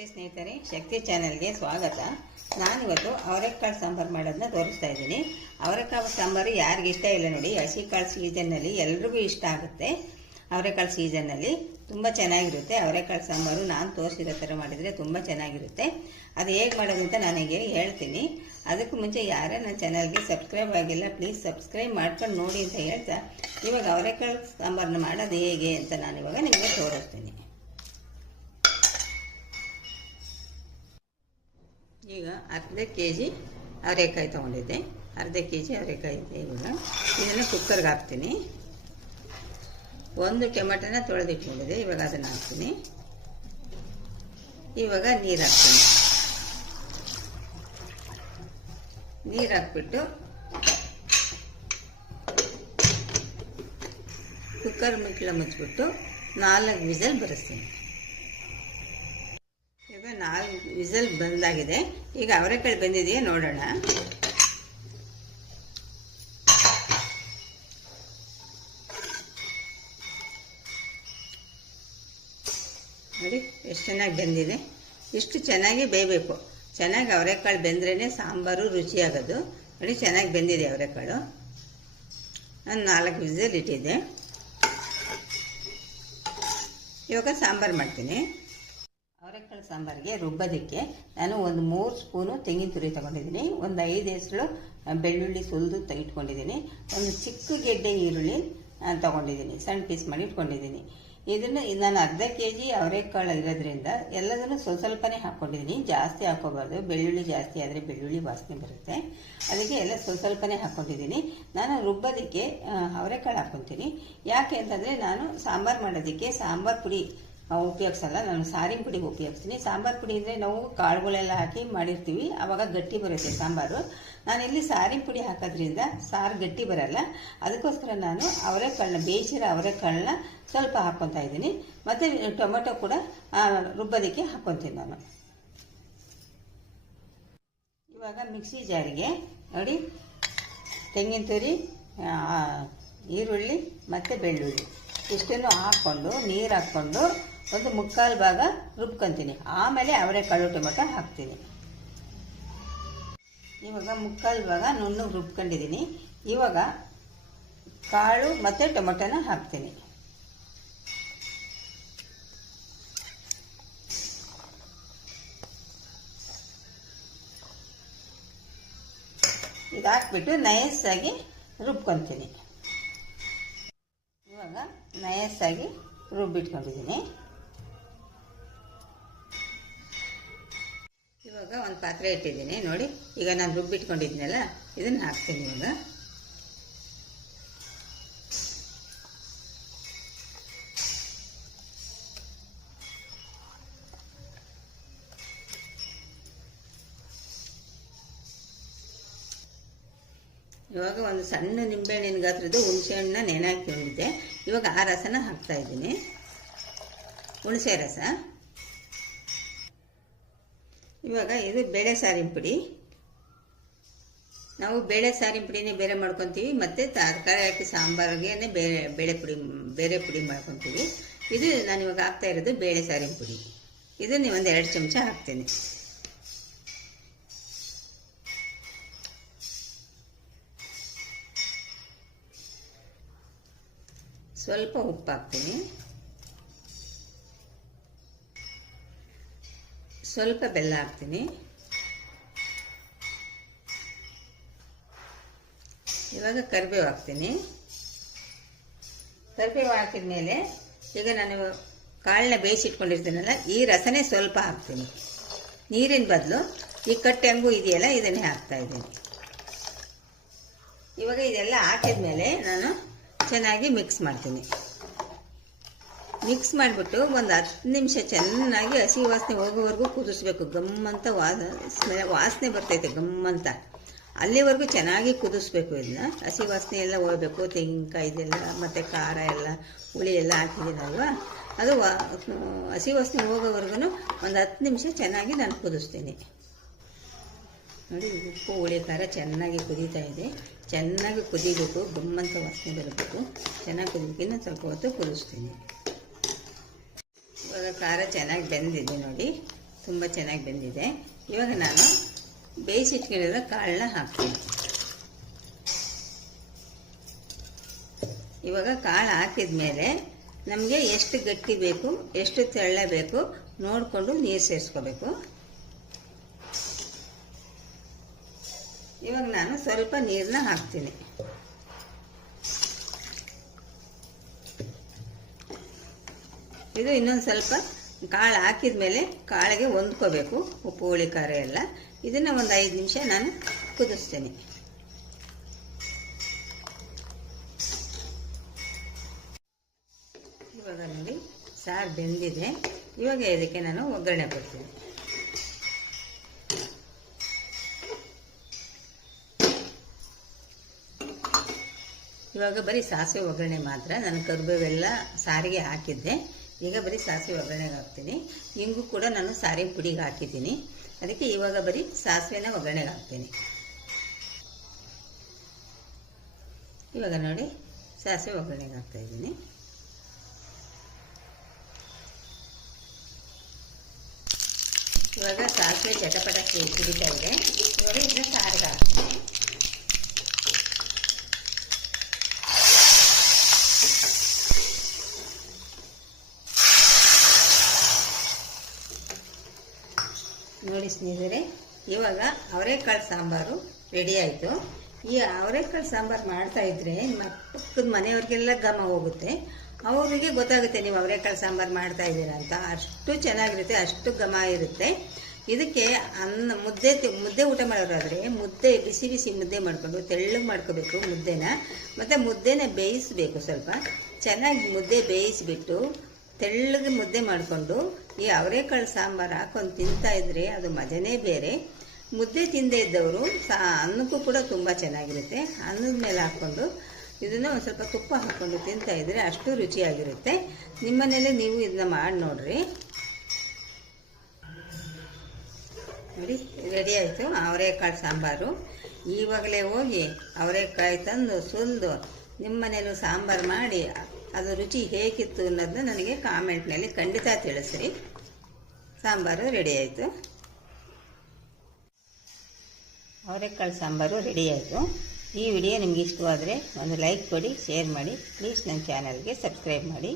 ನಮಸ್ತೆ ಸ್ನೇಹಿತರೆ, ಶಕ್ತಿ ಚಾನೆಲ್ಗೆ ಸ್ವಾಗತ. ನಾನಿವತ್ತು ಅವರೆಕಾಳು ಸಾಂಬಾರು ಮಾಡೋದನ್ನ ತೋರಿಸ್ತಾ ಇದ್ದೀನಿ. ಅವರೆಕಾಳು ಸಾಂಬಾರು ಯಾರಿಗೆ ಇಷ್ಟ ಇಲ್ಲ ನೋಡಿ, ಹಸಿಕಾಳು ಸೀಸನ್ನಲ್ಲಿ ಎಲ್ರಿಗೂ ಇಷ್ಟ ಆಗುತ್ತೆ. ಅವರೆಕಾಳು ಸೀಸನ್ನಲ್ಲಿ ತುಂಬ ಚೆನ್ನಾಗಿರುತ್ತೆ. ಅವರೆಕಾಳು ಸಾಂಬಾರು ನಾನು ತೋರಿಸಿರೋ ಥರ ಮಾಡಿದರೆ ತುಂಬ ಚೆನ್ನಾಗಿರುತ್ತೆ. ಅದು ಹೇಗೆ ಮಾಡೋದು ಅಂತ ನನಗೆ ಹೇಳ್ತೀನಿ. ಅದಕ್ಕೂ ಮುಂಚೆ ಯಾರೇ ನನ್ನ ಚಾನಲ್ಗೆ ಸಬ್ಸ್ಕ್ರೈಬ್ ಆಗಿಲ್ಲ, ಪ್ಲೀಸ್ ಸಬ್ಸ್ಕ್ರೈಬ್ ಮಾಡ್ಕೊಂಡು ನೋಡಿ ಅಂತ ಹೇಳ್ತಾ ಇವಾಗ ಅವರೆಕಾಳು ಸಾಂಬಾರನ್ನ ಮಾಡೋದು ಹೇಗೆ ಅಂತ ನಾನಿವಾಗ ನಿಮಗೆ ತೋರಿಸ್ತೀನಿ. ಈಗ ಅರ್ಧ ಕೆ ಜಿ ಅವರೆಕಾಯಿ ತೊಗೊಂಡಿದ್ದೆ. ಅರ್ಧ ಕೆ ಜಿ ಅವರೆಕಾಯಿ ಇದೆ. ಇವಾಗ ಇದನ್ನು ಕುಕ್ಕರ್ಗೆ ಹಾಕ್ತೀನಿ. ಒಂದು ಟೊಮೆಟೊನ ತೊಳೆದಿಟ್ಕೊಂಡಿದ್ದೆ, ಇವಾಗ ಅದನ್ನು ಹಾಕ್ತೀನಿ. ಇವಾಗ ನೀರು ಹಾಕ್ತೀನಿ. ನೀರು ಹಾಕ್ಬಿಟ್ಟು ಕುಕ್ಕರ್ ಮುಚ್ಚಳ ಮುಚ್ಚಿಬಿಟ್ಟು 4 ವಿಸಲ್ ಬರೆಸ್ತೀನಿ. ಈಗ 4 ವಿಸಲ್ ಬಂದಾಗಿದೆ. ಈಗ ಅವರೆಕಾಳು ಬೆಂದಿದೆಯಾ ನೋಡೋಣ. ನೋಡಿ ಎಷ್ಟು ಚೆನ್ನಾಗಿ ಬೆಂದಿದೆ. ಇಷ್ಟು ಚೆನ್ನಾಗಿ ಬೇಯಬೇಕು. ಚೆನ್ನಾಗಿ ಅವರೆಕಾಳು ಬೆಂದ್ರೇ ಸಾಂಬಾರು ರುಚಿಯಾಗೋದು. ನೋಡಿ ಚೆನ್ನಾಗಿ ಬೆಂದಿದೆ ಅವರೆಕಾಳು. ನಾನು 4 ವಿಸಲ್ ಇಟ್ಟಿದ್ದೆ. ಇವಾಗ ಸಾಂಬಾರು ಮಾಡ್ತೀನಿ. ಅವರೆಕಾಳು ಸಾಂಬಾರಿಗೆ ರುಬ್ಬೋದಕ್ಕೆ ನಾನು ಒಂದು 3 ಸ್ಪೂನು ತೆಂಗಿನ ತುರಿ ತೊಗೊಂಡಿದ್ದೀನಿ. ಒಂದು 5 ಹೆಸರು ಬೆಳ್ಳುಳ್ಳಿ ಸುಲಿದು ಇಟ್ಕೊಂಡಿದ್ದೀನಿ. ಒಂದು ಚಿಕ್ಕ ಗೆಡ್ಡೆ ಈರುಳ್ಳಿ ತೊಗೊಂಡಿದ್ದೀನಿ, ಸಣ್ಣ ಪೀಸ್ ಮಾಡಿ ಇಟ್ಕೊಂಡಿದ್ದೀನಿ. ಇದನ್ನು ನಾನು ಅರ್ಧ ಕೆ ಜಿ ಅವರೆಕಾಳು ಇರೋದ್ರಿಂದ ಎಲ್ಲದನ್ನು ಸ್ವಲ್ಪನೇ ಹಾಕ್ಕೊಂಡಿದ್ದೀನಿ. ಜಾಸ್ತಿ ಹಾಕ್ಕೋಬಾರ್ದು. ಬೆಳ್ಳುಳ್ಳಿ ಜಾಸ್ತಿ ಆದರೆ ಬೆಳ್ಳುಳ್ಳಿ ವಾಸನೆ ಬರುತ್ತೆ. ಅದಕ್ಕೆ ಎಲ್ಲ ಸ್ವಲ್ಪನೇ ಹಾಕ್ಕೊಂಡಿದ್ದೀನಿ. ನಾನು ರುಬ್ಬೋದಕ್ಕೆ ಅವರೆಕಾಳು ಹಾಕ್ಕೊತೀನಿ. ಯಾಕೆ ಅಂತಂದರೆ ನಾನು ಸಾಂಬಾರು ಮಾಡೋದಕ್ಕೆ ಸಾಂಬಾರು ಪುಡಿ ಉಪಯೋಗಿಸಲ್ಲ, ನಾನು ಸಾರಿನ ಪುಡಿ ಉಪಯೋಗಿಸ್ತೀನಿ. ಸಾಂಬಾರು ಪುಡಿ ಅಂದರೆ ನಾವು ಕಾಳುಗಳೆಲ್ಲ ಹಾಕಿ ಮಾಡಿರ್ತೀವಿ, ಆವಾಗ ಗಟ್ಟಿ ಬರುತ್ತೆ ಸಾಂಬಾರು. ನಾನಿಲ್ಲಿ ಸಾರಿನ ಪುಡಿ ಹಾಕೋದ್ರಿಂದ ಸಾರು ಗಟ್ಟಿ ಬರಲ್ಲ. ಅದಕ್ಕೋಸ್ಕರ ನಾನು ಅವರೆಕಾಳನ್ನ ಬೇಯಿಸಿರೋ ಅವರೆಕಾಳನ್ನ ಸ್ವಲ್ಪ ಹಾಕ್ಕೊತಾ ಇದ್ದೀನಿ. ಮತ್ತು ಟೊಮೆಟೊ ಕೂಡ ರುಬ್ಬೋದಕ್ಕೆ ಹಾಕ್ಕೊತೀನಿ ನಾನು. ಇವಾಗ ಮಿಕ್ಸಿ ಜಾರಿಗೆ ನೋಡಿ ತೆಂಗಿನ ತುರಿ, ಈರುಳ್ಳಿ ಮತ್ತು ಬೆಳ್ಳುಳ್ಳಿ ಇಷ್ಟನ್ನು ಹಾಕ್ಕೊಂಡು ನೀರು ಹಾಕ್ಕೊಂಡು ಒಂದು 3/4 ಭಾಗ ರುಬ್ಕೊತೀನಿ. ಆಮೇಲೆ ಅವರೆಕಾಳು ಟೊಮೆಟೊ ಹಾಕ್ತೀನಿ. ಇವಾಗ 3/4 ಭಾಗ ನುಣ್ಣಗೆ ರುಬ್ಕೊಂಡಿದ್ದೀನಿ. ಇವಾಗ ಕಾಳು ಮತ್ತು ಟೊಮೆಟೊನ ಹಾಕ್ತೀನಿ. ಇದು ಹಾಕ್ಬಿಟ್ಟು ನಯಸ್ಸಾಗಿ ರುಬ್ಕೊತೀನಿ. ಇವಾಗ ನಯಸ್ಸಾಗಿ ರುಬ್ಬಿಟ್ಕೊಂಡಿದ್ದೀನಿ. ಇವಾಗ ಒಂದು ಪಾತ್ರೆ ಇಟ್ಟಿದ್ದೀನಿ ನೋಡಿ. ಈಗ ನಾನು ರುಬ್ಬಿಟ್ಕೊಂಡಿದ್ದೀನಲ್ಲ ಇದನ್ನು ಹಾಕ್ತೀನಿ. ಇವಾಗ ಒಂದು ಸಣ್ಣ ನಿಂಬೆಹಣ್ಣಿನ ಗಾತ್ರದ ಹುಣಸೆ ಹಣ್ಣನ್ನ ನೆನೆ ಹಾಕಿಕೊಂಡಿದ್ದೆ. ಇವಾಗ ಆ ರಸನ ಹಾಕ್ತಾ ಇದ್ದೀನಿ, ಹುಣಸೆ ರಸ. ಇವಾಗ ಇದು ಬೇಳೆ ಸಾರಿನ ಪುಡಿ. ನಾವು ಬೇಳೆ ಸಾರಿನ ಪುಡಿನೇ ಬೇರೆ ಮಾಡ್ಕೊತೀವಿ, ಮತ್ತು ತರಕಾರಿ ಹಾಕಿ ಸಾಂಬಾರಿಗೆ ಬೇರೆ ಪುಡಿ ಮಾಡ್ಕೊತೀವಿ. ಇದು ನಾನು ಇವಾಗ ಹಾಕ್ತಾ ಇರೋದು ಬೇಳೆ ಸಾರಿನ ಪುಡಿ. ಇದನ್ನು ಒಂದು 2 ಚಮಚ ಹಾಕ್ತೀನಿ. ಸ್ವಲ್ಪ ಉಪ್ಪು ಹಾಕ್ತೀನಿ. ಸ್ವಲ್ಪ ಬೆಲ್ಲ ಹಾಕ್ತೀನಿ. ಇವಾಗ ಕರಿಬೇವು ಹಾಕ್ತೀನಿ. ಕರಿಬೇವು ಹಾಕಿದ ಮೇಲೆ ಈಗ ನಾನು ಕಾಳನ್ನ ಬೇಯಿಸಿಟ್ಕೊಂಡಿರ್ತೀನಲ್ಲ, ಈ ರಸನೇ ಸ್ವಲ್ಪ ಹಾಕ್ತೀನಿ. ನೀರಿನ ಬದಲು ಈ ಕಟ್ಟೆ ಹೆಂಗೂ ಇದೆಯಲ್ಲ ಇದನ್ನೇ ಹಾಕ್ತಾ ಇದ್ದೀನಿ. ಇವಾಗ ಇದೆಲ್ಲ ಹಾಕಿದ ಮೇಲೆ ನಾನು ಚೆನ್ನಾಗಿ ಮಿಕ್ಸ್ ಮಾಡ್ತೀನಿ. ಮಿಕ್ಸ್ ಮಾಡಿಬಿಟ್ಟು ಒಂದು 10 ನಿಮಿಷ ಚೆನ್ನಾಗಿ ಹಸಿ ವಾಸನೆ ಹೋಗೋವರೆಗೂ ಕುದಿಸ್ಬೇಕು. ಗಮ್ಮಂತ ವಾಸನೆ ಬರ್ತೈತೆ ಗಮ್ಮಂತ. ಅಲ್ಲಿವರೆಗೂ ಚೆನ್ನಾಗಿ ಕುದಿಸ್ಬೇಕು. ಇದನ್ನ ಹಸಿ ವಾಸನೆ ಎಲ್ಲ ಹೋಗಬೇಕು. ತೆಂಗಿನಕಾಯಿ ಇದೆಲ್ಲ ಮತ್ತು ಖಾರ ಎಲ್ಲ ಹುಳಿ ಎಲ್ಲ ಹಾಕಿದ್ದೀನಲ್ವ, ಅದು ಹಸಿ ವಾಸನೆ ಹೋಗೋವರೆಗೂ ಒಂದು 10 ನಿಮಿಷ ಚೆನ್ನಾಗಿ ನಾನು ಕುದಿಸ್ತೀನಿ. ನೋಡಿ ಉಪ್ಪು ಹುಳಿ ಖಾರ ಚೆನ್ನಾಗಿ ಕುದೀತಾ ಇದೆ. ಚೆನ್ನಾಗಿ ಕುದಿಬೇಕು, ಗಮ್ಮಂತ ವಾಸನೆ ಬರಬೇಕು. ಚೆನ್ನಾಗಿ ಕುದಿಬೇಕು. ಇನ್ನೊಂದು ಸ್ವಲ್ಪ ಹೊತ್ತು ಕುದಿಸ್ತೀನಿ. ಇವಾಗ ಖಾರ ಚೆನ್ನಾಗಿ ಬೆಂದಿದೆ ನೋಡಿ. ತುಂಬ ಚೆನ್ನಾಗಿ ಬೆಂದಿದೆ. ಇವಾಗ ನಾನು ಬೇಯಿಸಿಟ್ಕೊಂಡಿರೋ ಕಾಳನ್ನ ಹಾಕ್ತೀನಿ. ಇವಾಗ ಕಾಳು ಹಾಕಿದ ಮೇಲೆ ನಮಗೆ ಎಷ್ಟು ಗಟ್ಟಿ ಬೇಕು, ಎಷ್ಟು ತೆಳ್ಳ ಬೇಕು ನೋಡಿಕೊಂಡು ನೀರು ಸೇರಿಸ್ಕೋಬೇಕು. ಇವಾಗ ನಾನು ಸ್ವಲ್ಪ ನೀರನ್ನ ಹಾಕ್ತೀನಿ. ಇದು ಇನ್ನೊಂದು ಸ್ವಲ್ಪ ಕಾಳು ಹಾಕಿದ ಮೇಲೆ ಕಾಳಿಗೆ ಹೊಂದ್ಕೋಬೇಕು, ಉಪ್ಪು ಹುಳಿ ಖಾರ ಎಲ್ಲ. ಇದನ್ನು ಒಂದು 5 ನಿಮಿಷ ನಾನು ಕುದಿಸ್ತೀನಿ. ಇವಾಗ ನೋಡಿ ಸಾರು ಬೆಂದಿದೆ. ಇವಾಗ ಇದಕ್ಕೆ ನಾನು ಒಗ್ಗರಣೆ ಕೊಡ್ತೀನಿ. ಇವಾಗ ಬರೀ ಸಾಸಿವೆ ಒಗ್ಗರಣೆ ಮಾತ್ರ. ನಾನು ಕರಿಬೇವೆಲ್ಲ ಸಾರಿಗೆ ಹಾಕಿದ್ದೆ. ಈಗ ಬರೀ ಸಾಸಿವೆ ಒಗ್ಗರಣೆಗೆ ಹಾಕ್ತೀನಿ. ಇಂಗು ಕೂಡ ನಾನು ಸಾರಿನ ಪುಡಿಗೆ ಹಾಕಿದ್ದೀನಿ. ಅದಕ್ಕೆ ಇವಾಗ ಬರೀ ಸಾಸಿವೆನ ಒಗ್ಗರಣೆಗೆ ಹಾಕ್ತೀನಿ. ಇವಾಗ ನೋಡಿ ಸಾಸಿವೆ ಒಗ್ಗರಣೆಗೆ ಹಾಕ್ತಾಯಿದ್ದೀನಿ. ಇವಾಗ ಸಾಸಿವೆ ಚಟಪಟ ಕುಡಿತಾ ಇದೆ. ಇವಾಗ ಇದನ್ನ ಸಾರಿಗೆ ಹಾಕ್ತೀನಿ. ನೋಡಿ ಸ್ನೇಹಿತರೆ, ಇವಾಗ ಅವರೆಕಾಳು ಸಾಂಬಾರು ರೆಡಿ ಆಯಿತು. ಈ ಅವರೆಕಾಳು ಸಾಂಬಾರು ಮಾಡ್ತಾ ಇದ್ರೆ ಪಕ್ಕದ ಮನೆಯವ್ರಿಗೆಲ್ಲ ಘಮ ಹೋಗುತ್ತೆ. ಅವರಿಗೆ ಗೊತ್ತಾಗುತ್ತೆ ನೀವು ಅವರೆಕಾಳು ಸಾಂಬಾರು ಮಾಡ್ತಾ ಇದ್ದೀರಾ ಅಂತ. ಅಷ್ಟು ಚೆನ್ನಾಗಿರುತ್ತೆ, ಅಷ್ಟು ಘಮ ಇರುತ್ತೆ. ಇದಕ್ಕೆ ಮುದ್ದೆ ಊಟ ಮಾಡೋರಾದರೆ ಮುದ್ದೆ ಬಿಸಿ ಬಿಸಿ ಮುದ್ದೆ ಮಾಡಿಕೊಂಡು ತೆಳ್ಳಗೆ ಮಾಡ್ಕೋಬೇಕು ಮುದ್ದೆನ. ಮತ್ತು ಮುದ್ದೆನ ಬೇಯಿಸಬೇಕು. ಸ್ವಲ್ಪ ಚೆನ್ನಾಗಿ ಮುದ್ದೆ ಬೇಯಿಸಿಬಿಟ್ಟು ತೆಳ್ಳಗೆ ಮುದ್ದೆ ಮಾಡಿಕೊಂಡು ಈ ಅವರೆಕಾಳು ಸಾಂಬಾರು ಹಾಕೊಂಡು ತಿಂತಾ ಇದ್ರೆ ಅದು ಮಜನೇ ಬೇರೆ. ಮುದ್ದೆ ತಿಂದೇ ಇದ್ದವರು ಅನ್ನಕ್ಕೂ ಕೂಡ ತುಂಬ ಚೆನ್ನಾಗಿರುತ್ತೆ. ಅನ್ನದ ಮೇಲೆ ಹಾಕ್ಕೊಂಡು ಇದನ್ನು ಒಂದು ಸ್ವಲ್ಪ ತುಪ್ಪ ಹಾಕ್ಕೊಂಡು ತಿಂತಾ ಇದ್ರೆ ಅಷ್ಟು ರುಚಿಯಾಗಿರುತ್ತೆ. ನಿಮ್ಮನೇಲೆ ನೀವು ಇದನ್ನ ಮಾಡಿ ನೋಡ್ರಿ. ನೋಡಿ ರೆಡಿ ಆಯಿತು ಅವರೆಕಾಳು ಸಾಂಬಾರು. ಇವಾಗಲೇ ಹೋಗಿ ಅವರೆಕಾಯಿ ತಂದು ಸುಲಿದು ನಿಮ್ಮನೇಲೂ ಸಾಂಬಾರು ಮಾಡಿ ಅದು ರುಚಿ ಹೇಗಿತ್ತು ಅನ್ನೋದನ್ನ ನನಗೆ ಕಾಮೆಂಟ್ನಲ್ಲಿ ಖಂಡಿತ ತಿಳಿಸ್ರಿ. ಸಾಂಬಾರು ರೆಡಿ ಆಯಿತು. ಅವರೆಕಾಳು ಸಾಂಬಾರು ರೆಡಿ ಆಯಿತು. ಈ ವಿಡಿಯೋ ನಿಮಗೆ ಇಷ್ಟವಾದರೆ ಒಂದು ಲೈಕ್ ಕೊಡಿ, ಶೇರ್ ಮಾಡಿ. ಪ್ಲೀಸ್ ನನ್ನ ಚಾನಲ್ಗೆ ಸಬ್ಸ್ಕ್ರೈಬ್ ಮಾಡಿ.